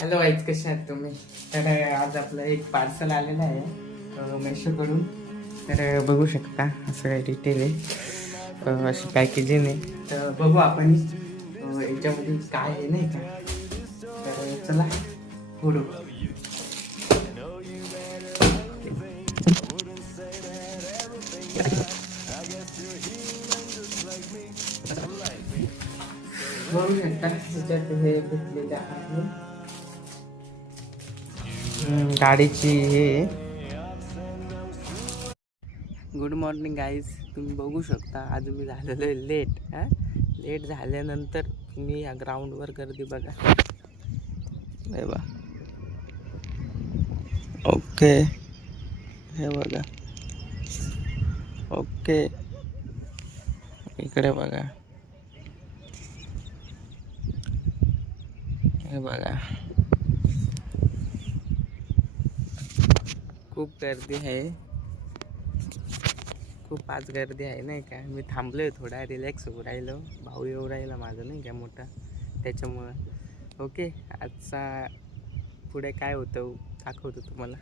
Hello wise, कसे आहात तुम्ही? तर आज आपलं एक पार्सल आलेलं आहे मेशोकडून. तर बघू शकता असं काही डिटेल आहे, अशी पॅकेजिंग आहे. तर बघू आपण याच्यामध्ये काय आहे नाही का. तर चला पुढं बघू शकता याच्यात हे भेटलेलं आहे. गाडीची हे. गुड मॉर्निंग गाईज, तुम्ही बघू शकता आज मी झालेलो आहे लेट झाल्यानंतर तुम्ही या ग्राउंडवर गर्दी बघा. हे बघा, ओके, हे बघा, ओके, इकडे बघा, हे बघा, खूप गर्दी आहे, खूप आज गर्दी आहे नाही का. मी थांबलोय, थोडा रिलॅक्स होऊ राहिलो. भाऊ येऊ राहिला माझं नाही का मोठा, त्याच्यामुळं. ओके, आजचा पुढे काय होतं दाखवतो तुम्हाला.